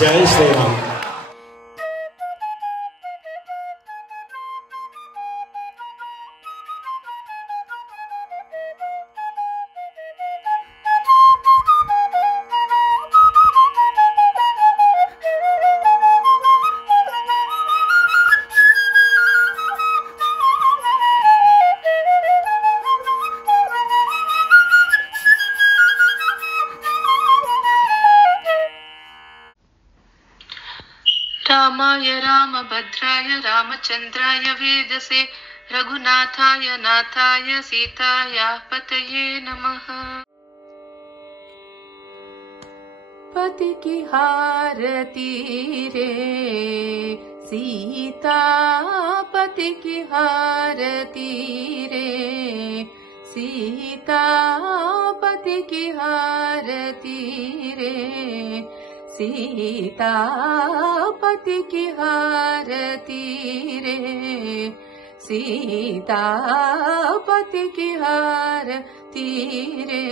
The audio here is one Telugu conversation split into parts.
జై శ్రీరామ్. रामाय रामभद्राय रामचन्द्राय वेदसे रघुनाथाय नाथाय सीताया पतये नमः। पति की हारती रे सीता, पति की हारती रे सीता, पति की हारती रे सीता, पति की हारती रे सीता, पति की हारती रे।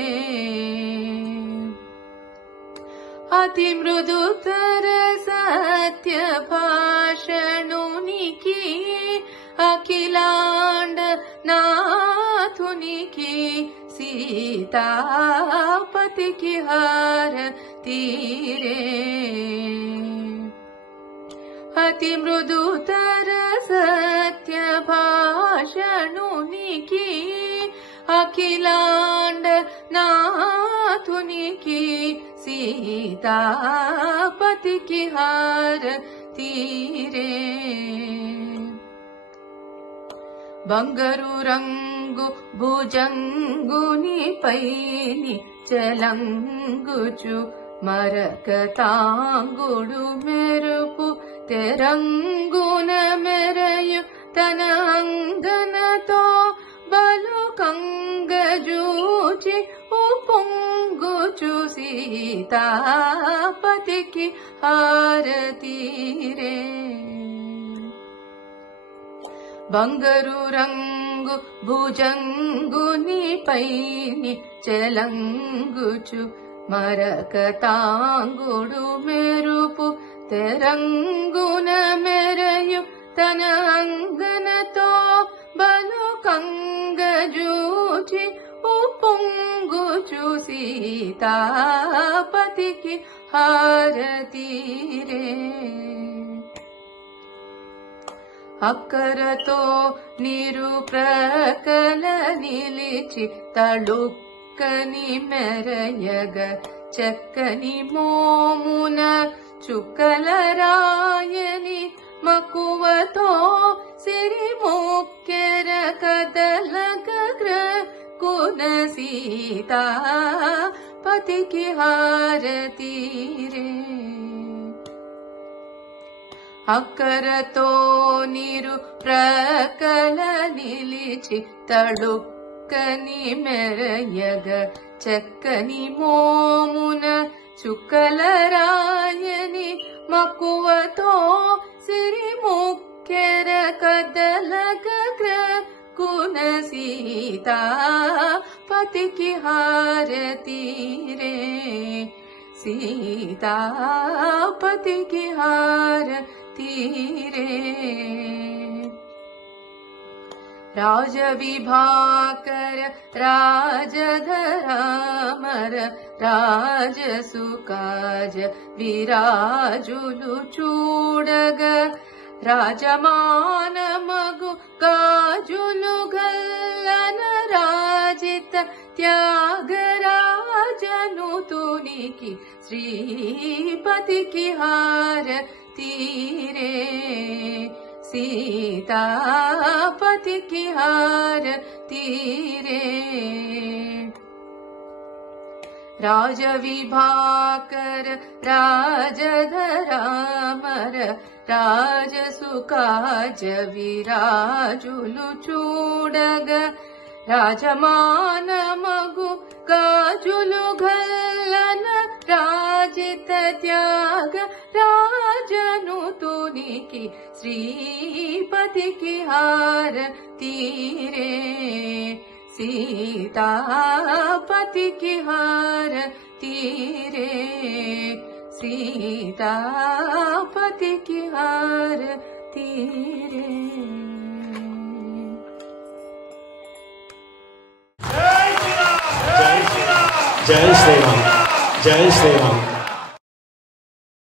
अति मृदुतर सत्य भाषणुनिकी अखिलांड नाथुनिकी सीता, पति की हारती रे। अति मृदुतर सत्य भाषणुनिकी अखिलांड नाथुनिकी सीता, पति की हारती रे। బంగారు రంగు భుజంగుని పైని చలంగుచు మరక తాంగుడు మెరుపు తెరంగున మెరయు తన అంగనతో బలు కంగజూచి ఉప్పొంగుచు సీతా, పతికి హారతి రే। బంగారు రంగు భుజంగుని పైని చలంగుచు మరక తాంగుడు మెరుపు తెరంగున మెరయు తన అంగనతో బలు కంగజూచి ఉప్పొంగుచు సీతా, పతికి హారతి రే। అక్కరతో నీరు ప్రకల నిలిచి తళుక్కని మెరయగ చక్కని మోమున చుక్కల రాయని మక్కువతో సిరి ముక్కెర కదలక కున సీతా, పతికి హారతి రే। అక్కరతో నీరు ప్రకల నిలిచి తళుక్కని మెరయగ చక్కని మోమున చుక్కల రాయని మక్కువతో సిరి ముక్కెర కదలక కున సీతా, పతికి హారతి రే सीता, पतिकी हारति रे। राजविभाकर राजधरामर राजसुकाज विराजुलु चूडग राजमान मगु गाजुलु गल्लन राजित त्यागराजनुतुनिकी श्रीपतिकी हारति रे सीता, पतिकी हारति रे। राजविभाकर राजधरामर राजसुकाज विराजुलु चूडग राजमान मगु गाजुलु गल्लन राजित त्याग राजनुतुनिकी श्रीपतिकी हारति रे सीता, पतिकी हारति रे सीतापति की आरती रे। जय श्री राम, जय श्री राम।